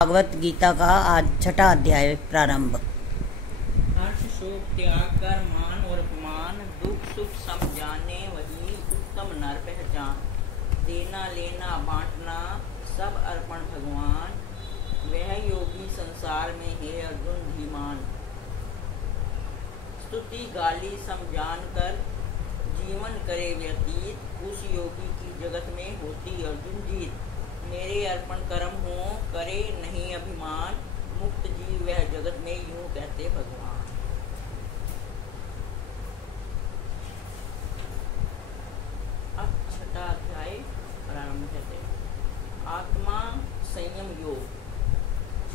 भागवत गीता का आज छठा अध्याय प्रारंभ। हर्ष शोक त्याग कर मान और अपमान, दुख सुख सम जाने वही उत्तम नर पहचान। देना लेना बांटना सब अर्पण भगवान, वह योगी संसार में है अर्जुन धीमान। स्तुति गाली सम जान कर जीवन करे व्यतीत, उस योगी की जगत में होती अर्जुन जीत। मेरे अर्पण कर्म हो करे नहीं अभिमान, मुक्त जीव वह जगत में यूं कहते भगवान। अब छठा अध्याय प्रारंभ कहते आत्मा संयम योग।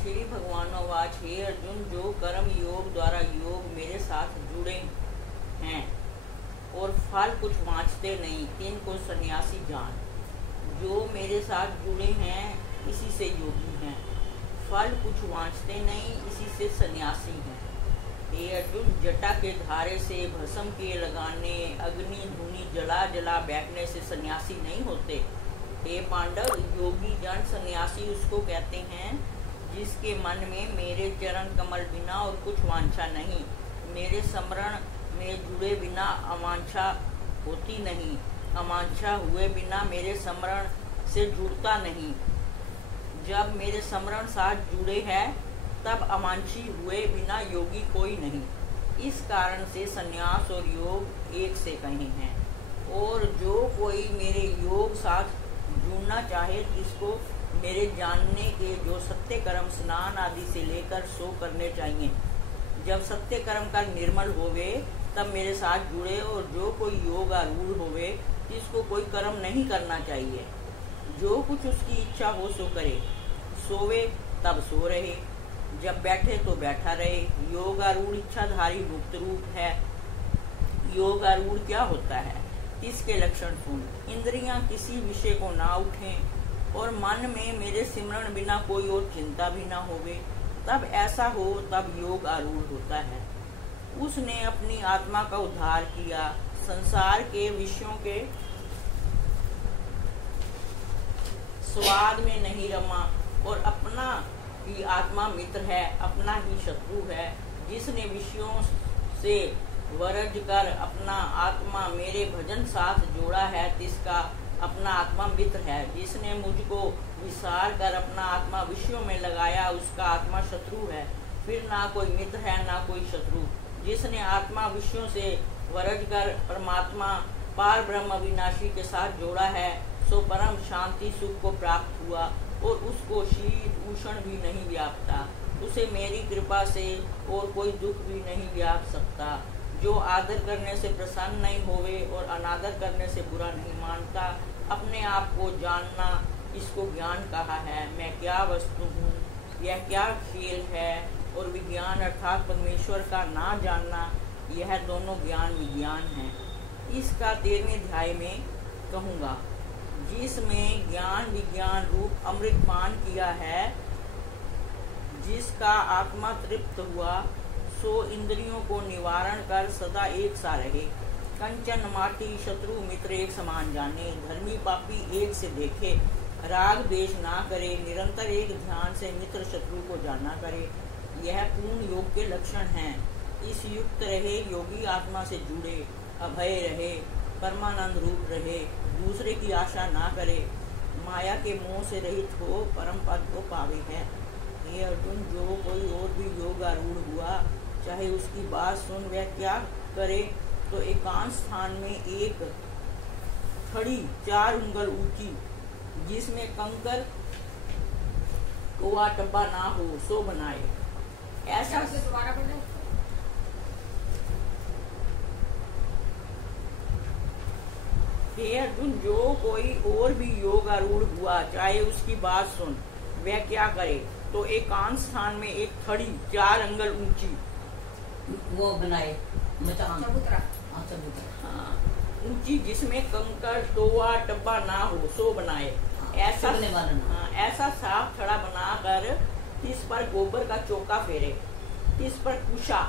श्री भगवानोवाच, हे अर्जुन, जो कर्म योग द्वारा योग मेरे साथ जुड़े हैं और फल कुछ वांछते नहीं, तिनको सन्यासी जान। जो मेरे साथ जुड़े हैं इसी से योगी हैं, फल कुछ वांछते नहीं, इसी से सन्यासी हैं। हे अर्जुन, जटा के धारे से भस्म के लगाने, अग्नि धूनी जला जला बैठने से सन्यासी नहीं होते। हे पांडव, योगी जन सन्यासी उसको कहते हैं जिसके मन में मेरे चरण कमल बिना और कुछ वांछा नहीं, मेरे स्मरण में जुड़े बिना अवांछा होती नहीं, अवांछा हुए बिना मेरे स्मरण से जुड़ता नहीं। जब मेरे स्मरण साथ जुड़े हैं तब अवांछी हुए बिना योगी कोई नहीं। इस कारण से संन्यास और योग एक से कहे हैं। और जो कोई मेरे योग साथ जुड़ना चाहे, जिसको मेरे जानने के जो सत्य कर्म स्नान आदि से लेकर सो करने चाहिए, जब सत्य कर्म का निर्मल होवे तब मेरे साथ जुड़े। और जो कोई योग आरूढ़ होवे, जिसको कोई कर्म नहीं करना चाहिए, जो कुछ उसकी इच्छा हो सो करे, सोवे तब सो रहे, जब बैठे तो बैठा रहे। योग आरूढ़ इच्छाधारी मुक्त रूप है। योग आरूढ़ क्या होता है, इसके लक्षण सुन। इंद्रियां किसी विषय को ना उठें और मन में मेरे सिमरण बिना कोई और चिंता भी ना होवे, तब ऐसा हो तब योग आरूढ़ होता है। उसने अपनी आत्मा का उद्धार किया, संसार के विषयों के स्वाद में नहीं रमा, और अपना ही आत्मा मित्र है, अपना ही शत्रु है। जिसने विषयों से वरज कर अपना आत्मा मेरे भजन साथ जोड़ा है, तिसका अपना आत्मा मित्र है। जिसने मुझको विसार कर अपना आत्मा विषयों में लगाया, उसका आत्मा शत्रु है। फिर ना कोई मित्र है ना कोई शत्रु। जिसने आत्मा विषयों से वरज कर परमात्मा पार ब्रह्म अविनाशी के साथ जोड़ा है, सो परम शांति सुख को प्राप्त हुआ और उसको शीत उष्ण भी नहीं व्यापता। उसे मेरी कृपा से और कोई दुख भी नहीं व्याप सकता। जो आदर करने से प्रसन्न नहीं होवे और अनादर करने से बुरा नहीं मानता, अपने आप को जानना, इसको ज्ञान कहा है। मैं क्या वस्तु हूँ, यह क्या खेल है, और विज्ञान अर्थात परमेश्वर का ना जानना, यह दोनों ज्ञान विज्ञान है। इसका 13वें अध्याय में कहूँगा, जिसमें ज्ञान विज्ञान रूप अमृतपान किया है, जिसका आत्मा तृप्त हुआ, सो इंद्रियों को निवारण कर सदा एक सा रहे। कंचन माटी शत्रु मित्र एक समान जाने, धर्मी पापी एक से देखे, राग द्वेष ना करे, निरंतर एक ध्यान से मित्र शत्रु को जाना करे। यह पूर्ण योग के लक्षण हैं। इस युक्त रहे, योगी आत्मा से जुड़े, अभय रहे, परमानंद रूप रहे, दूसरे की आशा ना करे, माया के मोह से रहित हो, परम पद को पावे है। हे अर्जुन, जो कोई और भी योग आरूढ़ हुआ, चाहे उसकी बात सुन, वह क्या करे तो एकांत स्थान में एक खड़ी 4 उंगल ऊंची, जिसमें कंकर कोआ टब्बा ना हो, सो बनाए। ऐसा हे अर्जुन, जो कोई और भी योग आरूढ़ हुआ, चाहे उसकी बात सुन, वह क्या करे तो एकांत स्थान में एक खड़ी 4 अंगल ऊंची वो बनाए चबूतरा, हाँ, ऊंची, जिसमें कंकर टोवा टब्बा ना हो, सो बनाए। ऐसा साफ छड़ा बनाकर इस पर गोबर का चौका फेरे, इस पर कुशा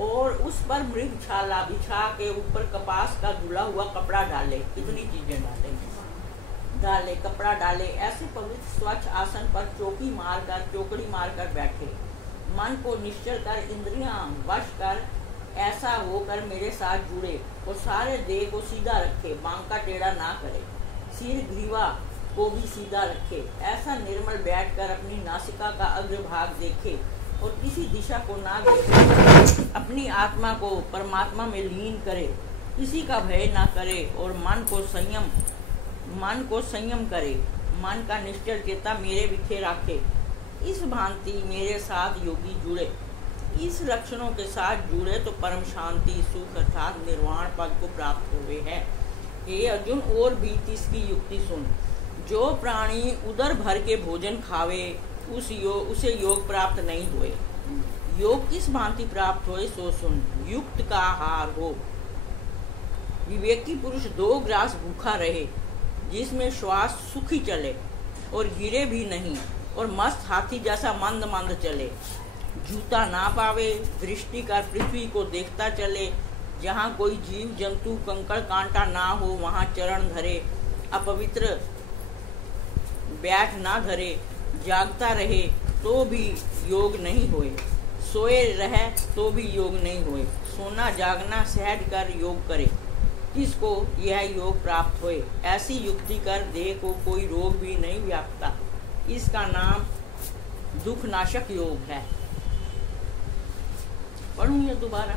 और उस पर मृग छाला बिछा के ऊपर कपास का धुला हुआ कपड़ा डाले। इतनी चीजें डाले। डाले, कपड़ा डाले, ऐसे पवित्र स्वच्छ आसन पर चौकड़ी मारकर बैठे। मन को निश्चल कर, इंद्रियां वश कर, ऐसा होकर मेरे साथ जुड़े और सारे देह को सीधा रखे, बांका टेढ़ा ना करे, सिर ग्रीवा को भी सीधा रखे, ऐसा निर्मल बैठकर अपनी नासिका का अग्रभाग देखे और किसी दिशा को ना देखे, अपनी आत्मा को परमात्मा में लीन करे, किसी का भय ना करे और मन को संयम करे, मन का निश्चल चेता मेरे विखे राखे। इस भांति मेरे साथ योगी जुड़े, इस लक्षणों के साथ जुड़े तो परम शांति सुख अर्थात निर्वाण पद को प्राप्त हुए है। हे अर्जुन, और भी इसकी युक्ति सुन। जो प्राणी उदर भर के भोजन खावे उसे योग प्राप्त नहीं हुए। योग किस भांति प्राप्त होए सो सुन। युक्त का आहार हो, विवेकी पुरुष 2 ग्रास भूखा रहे, जिसमें श्वास सुखी चले और गिरे भी नहीं, और मस्त हाथी जैसा मंद मंद चले, जूता ना पावे, दृष्टि कर पृथ्वी को देखता चले, जहाँ कोई जीव जंतु कंकड़ कांटा ना हो वहाँ चरण धरे, अपवित्र बैठ ना धरे, जागता रहे तो भी योग नहीं होए, सोए रहे तो भी योग नहीं होए, सोना जागना सहज कर योग करे, किसको यह योग प्राप्त होए। ऐसी युक्ति कर देह को कोई रोग भी नहीं व्यापता, इसका नाम दुखनाशक योग है। पढ़ूं या दोबारा?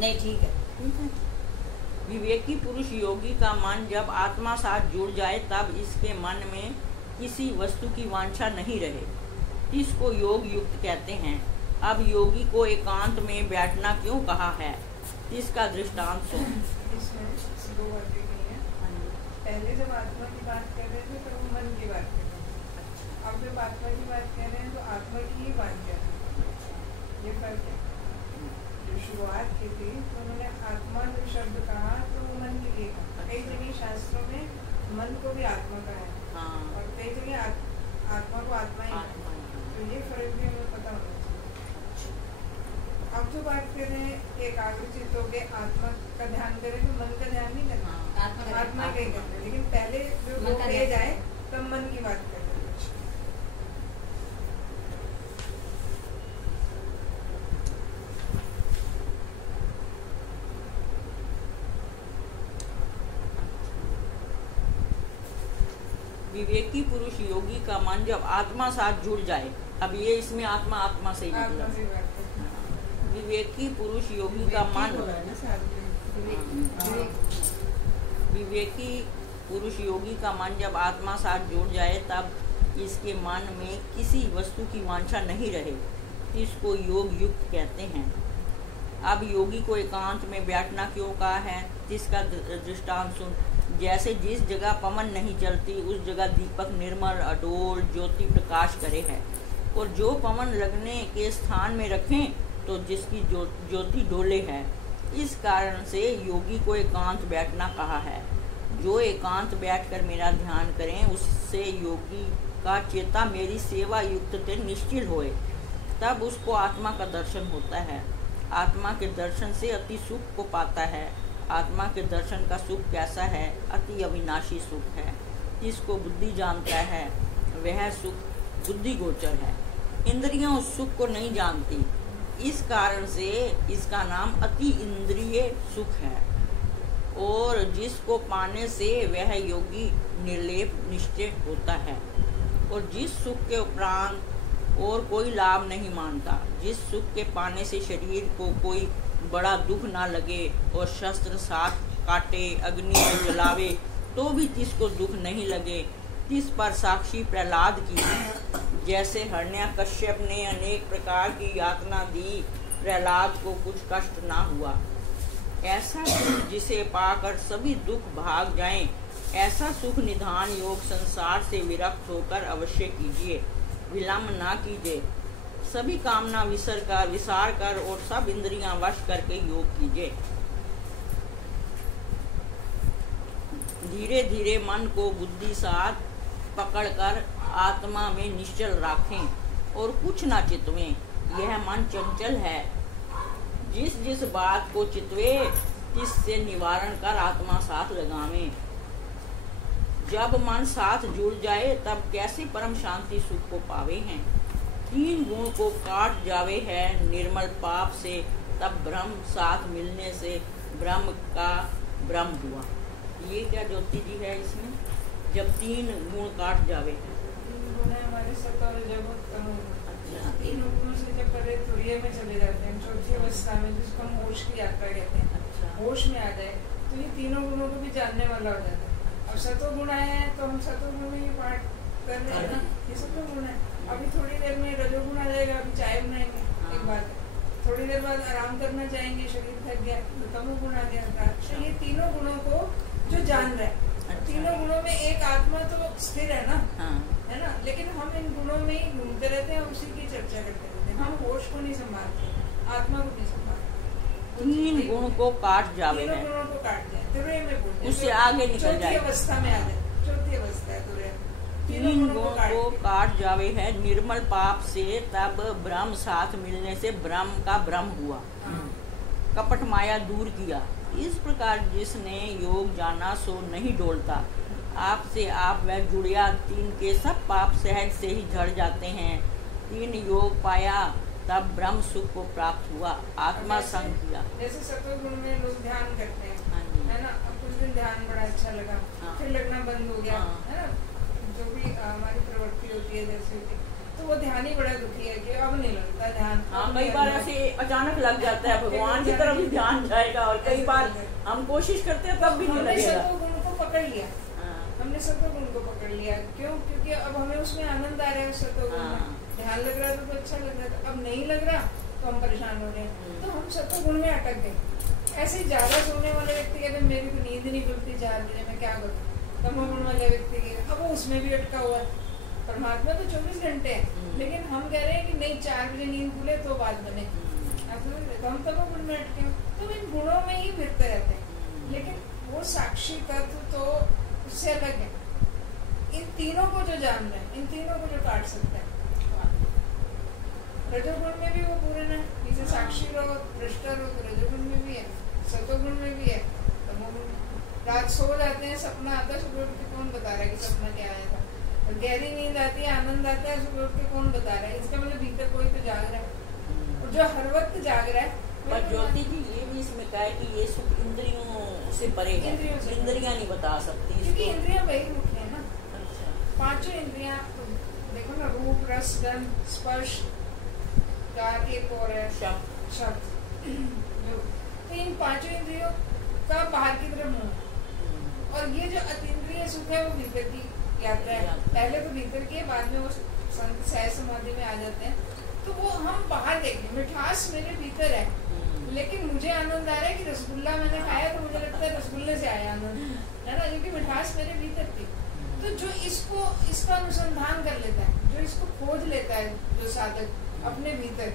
नहीं, ठीक है। विवेकी पुरुष योगी का मन जब आत्मा साथ जुड़ जाए तब इसके मन में किसी वस्तु की वांछा नहीं रहे, इसको योग युक्त कहते हैं। अब योगी को एकांत में बैठना क्यों कहा है, इसका दृष्टांत सुन। इसमें 2 बातें कही हैं। पहले जब आत्मा की बात कर रहे थे तो वो मन की बात कर रहे थे, अब जब आत्मा की बात कर रहे हैं तो आत्मा की ही बात कर रहे हैं। ये फर्क है। जो शुरुआत की थी तो उन्होंने आत्मा जो शब्द कहा तो वो मन के लिए कहा। कई जगह शास्त्रों में मन को भी आत्मा का है, और कई जगह आत्मा को आत्मा ही है। तो ये फर्क भी हमें पता होना चाहिए। अब जो बात कर रहे हैं एकाग्रचित्त हो गए, आत्मा का ध्यान करें तो मन का ध्यान नहीं करना, आत्मा का ही करना। लेकिन पहले जो वो ले जाए तब मन की बात कर रहे हैं। विवेकी पुरुष योगी का मन जब आत्मा साथ जुड़ जाए, अब ये इसमें आत्मा से ही मतलब, विवेकी पुरुष योगी का मन, विवेकी पुरुष योगी का मन जब आत्मा साथ जुड़ जाए तब इसके मन में किसी वस्तु की वांछा नहीं रहे, इसको योग युक्त कहते हैं। अब योगी को एकांत में बैठना क्यों कहा है, जिसका दृष्टांत सुन। जैसे जिस जगह पवन नहीं चलती उस जगह दीपक निर्मल अडोल ज्योति प्रकाश करे है, और जो पवन लगने के स्थान में रखें तो जिसकी ज्योति डोले है। इस कारण से योगी को एकांत बैठना कहा है। जो एकांत बैठकर मेरा ध्यान करें उससे योगी का चेता मेरी सेवा युक्त निश्चिल होए, तब उसको आत्मा का दर्शन होता है। आत्मा के दर्शन से अति सुख को पाता है। आत्मा के दर्शन का सुख कैसा है, अति अविनाशी सुख है। जिसको बुद्धि जानता है वह सुख बुद्धि गोचर है, इंद्रियां उस सुख को नहीं जानती, इस कारण से इसका नाम अति इंद्रिय सुख है। और जिसको पाने से वह योगी निर्लेप निश्चय होता है, और जिस सुख के उपरांत और कोई लाभ नहीं मानता, जिस सुख के पाने से शरीर को कोई बड़ा दुख ना लगे और शस्त्र साथ काटे अग्नि में जलावे तो भी जिसको दुख नहीं लगे, जिस पर साक्षी प्रहलाद की, जैसे हिरण्यकश्यप ने अनेक प्रकार की यातना दी, प्रहलाद को कुछ कष्ट ना हुआ। ऐसा सुख जिसे पाकर सभी दुख भाग जाएं, ऐसा सुख निधान योग संसार से विरक्त होकर अवश्य कीजिए, विलंब ना कीजिए। सभी कामना विसार कर और सब इंद्रियां वश करके योग कीजिए। धीरे धीरे मन को बुद्धि साथ पकड़कर आत्मा में निश्चल रखें और कुछ ना चितवें। यह मन चंचल है, जिस जिस बात को चितवे इससे निवारण कर आत्मा साथ लगावें। जब मन साथ जुड़ जाए तब कैसे परम शांति सुख को पावे हैं। 3 गुण को काट जावे है निर्मल पाप से, तब ब्रह्म साथ मिलने से ब्रह्म का ब्रह्म हुआ। ये क्या ज्योति जी है इसमें, जब 3 गुण काट जावे है। 3 गुण है हमारे सत्व रजोगुण तमोगुण। तीनों गुणों से जब परे तुरीय में चले जाते हैं, चौथी अवस्था में, जिसको हम होश की यात्रा कहते हैं, होश में आ जाए तो ये तीनों गुणों को भी जानने वाला हो जाता है। अब सत्व गुण आए हैं तो हम सत्व गुण में ही पाठ कर रहे हैं ना, ये सत्व गुण है। अभी थोड़ी देर में रजोगुण आ जाएगा, अभी चाय बनाएंगे, एक बात है। थोड़ी देर बाद आराम करना चाहेंगे, शरीर थक गया तो तमोगुण आ गया। तो ये तीनों गुणों को जो जान रहा है, तीनों गुणों में एक आत्मा तो स्थिर है ना, है ना, लेकिन हम इन गुणों में ही घूमते रहते हैं, उसी की चर्चा करते रहते हैं। हम होश को नहीं संभालते, आत्मा को नहीं संभालते। 3 गुण को काट जावे है, 3 गुणों को काट जाए, तुरय में बोलते हैं, उससे आगे निकल जाए, चौथी अवस्था में आ जाए, चौथी अवस्था है तुरय। 3 गुण को काट जावे है निर्मल पाप से, तब ब्रह्म साथ मिलने से ब्रह्म का ब्रह्म हुआ। कपट माया दूर किया। इस प्रकार जिसने योग जाना सो नहीं डोलता। आपसे आप वह जुड़िया, 3 के सब पाप सहज से ही झड़ जाते हैं। 3 योग पाया तब ब्रह्म सुख को प्राप्त हुआ। आत्मा संग किया। जैसे सत्वगुण में लोग ध्यान करते हैं, है ना, अब कुछ दिन ध्यान बड़ा अच्छा लगा, फिर लगना बंद हो गया, है ना, जो भी हमारी प्रवृत्ति होती है जैसे होती, तो वो ध्यान ही बड़ा दुखी है कि अब नहीं लगता ध्यान। कई बार ऐसे अचानक लग जाता है, भगवान की तरफ ही ध्यान जाएगा, और कई बार हम कोशिश करते हैं तब भी नहीं लगेगा। हमने सत्वगुण को पकड़ लिया, हमने सत्वगुण को पकड़ लिया, क्यों? क्योंकि अब हमें उसमें आनंद आ रहा है, सत्वगुण में ध्यान लग रहा है तो अच्छा लग रहा है। अब नहीं लग रहा तो हम परेशान हो रहे हैं, तो हम सत्वगुण में अटक गए। ऐसे ही ज्यादा सोने वाले व्यक्ति कहते मेरी तो नींद नहीं खुलती 4 बजे, मैं क्या करूँ? तमोगुण वाले व्यक्ति के अब वो उसमें भी अटका हुआ है। परमात्मा तो 24 घंटे है, लेकिन हम कह रहे हैं कि नहीं 4 बजे नींद खुले तो बात बने, तो हम तमोगुण में अटके, तो इन गुणों में ही फिरते रहते हैं। लेकिन वो साक्षी तत्व तो उससे अलग है। इन तीनों को जो जान रहे हैं, इन तीनों को जो काट सकता है, रजोगुण में भी वो पूर्ण है, जैसे साक्षी रहो, दृष्टा रहो, तो रजोगुण में भी है, सत्वगुण में भी है, तमोगुण में। रात सो जाते हैं, सपना आता है, सुबह उठ के कौन बता रहा है कि सपना क्या आया था? और गहरी नींद आती है, आनंद आता है, सुबह उठ के कौन बता रहा है? इसका मतलब भीतर कोई तो जाग रहा है, और जो हर वक्त जाग रहा है। पर ज्योति जी ये भी इसमें कहा है कि ये सुख इंद्रियों से परे है, इंद्रियां नहीं बता सकती, क्योंकि इंद्रियां बहिर्मुख है ना। 5 इंद्रियां देखो ना, रूप, रस, गंध, स्पर्श, एक और है शब्द। तो इन 5 इंद्रियों का बाहर की तरफ मुंह, और ये जो अतीन्द्रिय सुख है वो भीतर की यात्रा है। पहले तो भीतर की, बाद में वो संत सहज समाधि में आ जाते हैं। तो वो हम बाहर देखें, मिठास मेरे भीतर है, लेकिन मुझे आनंद आ रहा है कि रसगुल्ला मैंने खाया तो मुझे लगता है रसगुल्ले से आया आनंद, है ना, क्योंकि मिठास मेरे भीतर थी। तो जो इसका अनुसंधान कर लेता है, जो इसको खोज लेता है, जो साधक अपने भीतर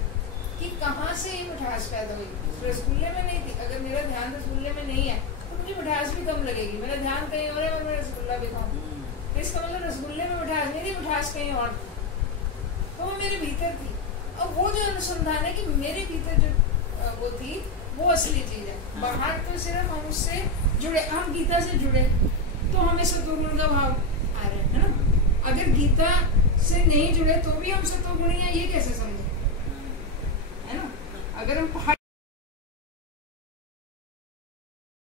कि कहाँ से ये मिठास पैदा हुई, रसगुल्ले में नहीं थी। अगर मेरा ध्यान रसगुल्ले में नहीं है तो मुझे मिठास भी कम लगेगी। मेरा ध्यान कहीं और है और मैं रसगुल्ला भी खाऊं, तो इसका मतलब रसगुल्ले में मिठास नहीं थी, मिठास कहीं और, तो वो मेरे भीतर थी। और वो जो अनुसंधान है कि मेरे भीतर जो वो थी वो असली चीज है। बाहर तो सिर्फ हम उससे जुड़े, हम गीता से जुड़े तो हमें सत्वगुण का भाव आ रहा है ना। अगर गीता से नहीं जुड़े तो भी हम सत्वगुणी हैं, ये कैसे समझे, है ना? अगर हम